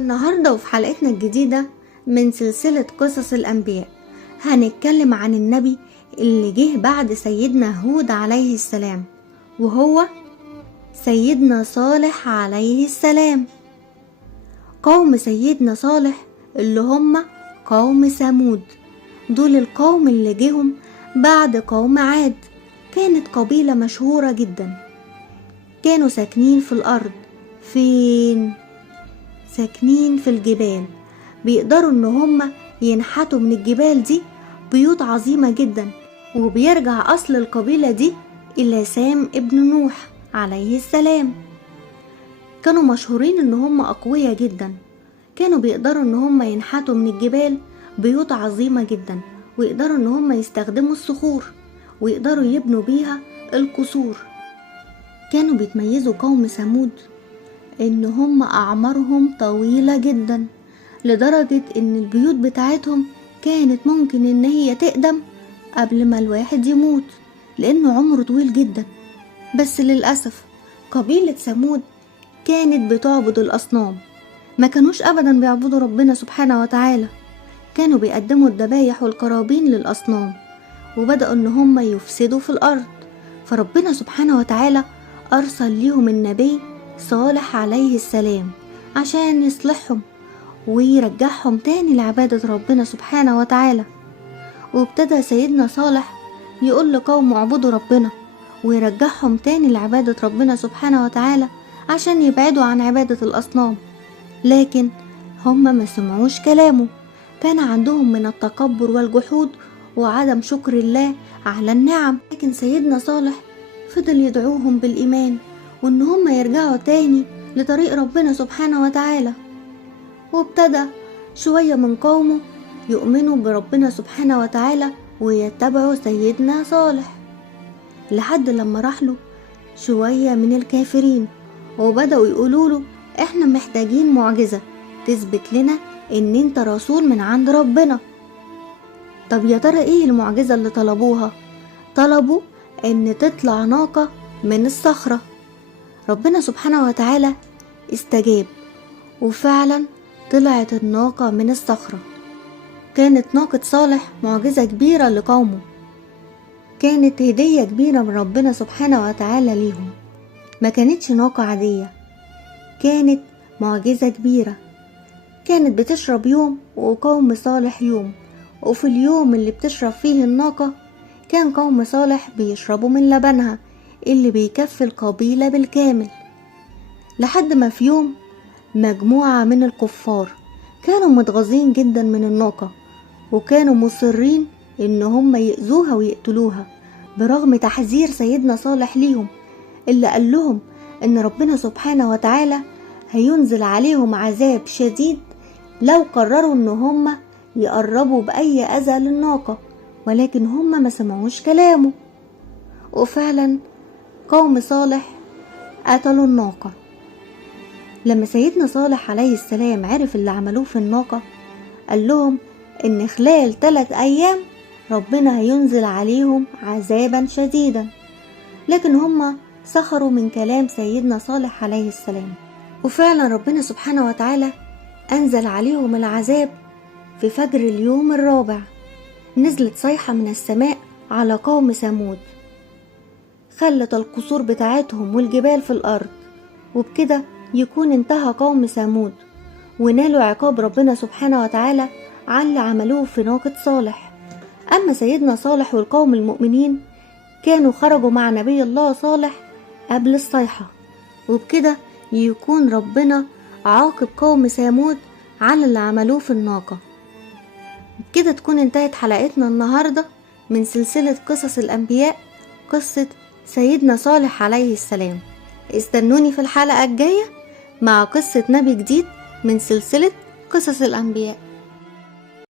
النهاردة وفي حلقتنا الجديدة من سلسلة قصص الأنبياء هنتكلم عن النبي اللي جه بعد سيدنا هود عليه السلام، وهو سيدنا صالح عليه السلام. قوم سيدنا صالح اللي هم قوم ثمود، دول القوم اللي جهم بعد قوم عاد. كانت قبيلة مشهورة جدا، كانوا ساكنين في الأرض. فين؟ ساكنين في الجبال، بيقدروا ان هم ينحتوا من الجبال دي بيوت عظيمة جدا. وبيرجع اصل القبيلة دي الى سام ابن نوح عليه السلام. كانوا مشهورين ان هم اقوياء جدا، كانوا بيقدروا ان هم ينحتوا من الجبال بيوت عظيمة جدا، ويقدروا ان هم يستخدموا الصخور ويقدروا يبنوا بيها القصور. كانوا بيتميزوا قوم ثمود ان هم اعمارهم طويلة جدا، لدرجة ان البيوت بتاعتهم كانت ممكن ان هي تقدم قبل ما الواحد يموت، لانه عمره طويل جدا. بس للأسف قبيلة ثمود كانت بتعبد الأصنام، ما كانوش أبدا بيعبدوا ربنا سبحانه وتعالى، كانوا بيقدموا الذبايح والقرابين للأصنام، وبدأوا ان هم يفسدوا في الأرض. فربنا سبحانه وتعالى أرسل ليهم النبي صالح عليه السلام عشان يصلحهم ويرجعهم تاني لعبادة ربنا سبحانه وتعالى. وابتدى سيدنا صالح يقول لقوم اعبدوا ربنا ويرجعهم تاني لعبادة ربنا سبحانه وتعالى عشان يبعدوا عن عبادة الأصنام. لكن هم ما سمعوش كلامه، كان عندهم من التكبر والجحود وعدم شكر الله على النعم. لكن سيدنا صالح فضل يدعوهم بالإيمان وإن هم يرجعوا تاني لطريق ربنا سبحانه وتعالى. وابتدى شوية من قومه يؤمنوا بربنا سبحانه وتعالى ويتبعوا سيدنا صالح، لحد لما راح له شوية من الكافرين وبدأوا يقولوا له احنا محتاجين معجزة تثبت لنا ان انت رسول من عند ربنا. طب يا ترى ايه المعجزة اللي طلبوها؟ طلبوا ان تطلع ناقة من الصخرة. ربنا سبحانه وتعالى استجاب، وفعلا طلعت الناقة من الصخرة. كانت ناقة صالح معجزة كبيرة لقومه، كانت هدية كبيرة من ربنا سبحانه وتعالى ليهم، ما كانتش ناقة عادية، كانت معجزة كبيرة. كانت بتشرب يوم وقوم صالح يوم، وفي اليوم اللي بتشرب فيه الناقة كان قوم صالح بيشربوا من لبنها اللي بيكفي القبيلة بالكامل. لحد ما في يوم مجموعة من الكفار كانوا متغاظين جدا من الناقة، وكانوا مصرين ان هم يأذوها ويقتلوها، برغم تحذير سيدنا صالح ليهم اللي قال لهم ان ربنا سبحانه وتعالى هينزل عليهم عذاب شديد لو قرروا ان هم يقربوا بأي أذى للناقة. ولكن هم ما سمعوش كلامه، وفعلا قوم صالح قتلوا الناقة. لما سيدنا صالح عليه السلام عرف اللي عملوه في الناقة قال لهم ان خلال 3 أيام ربنا هينزل عليهم عذابا شديدا. لكن هم سخروا من كلام سيدنا صالح عليه السلام، وفعلا ربنا سبحانه وتعالى أنزل عليهم العذاب. في فجر اليوم الرابع نزلت صيحة من السماء على قوم ثمود، خلت القصور بتاعتهم والجبال في الأرض. وبكده يكون انتهى قوم ثمود ونالوا عقاب ربنا سبحانه وتعالى على اللي عملوه في ناقة صالح. أما سيدنا صالح والقوم المؤمنين كانوا خرجوا مع نبي الله صالح قبل الصيحة، وبكده يكون ربنا عاقب قوم ثمود على اللي عملوه في الناقة. كده تكون انتهت حلقتنا النهاردة من سلسلة قصص الأنبياء، قصة سيدنا صالح عليه السلام. استنوني في الحلقة الجاية مع قصة نبي جديد من سلسلة قصص الأنبياء.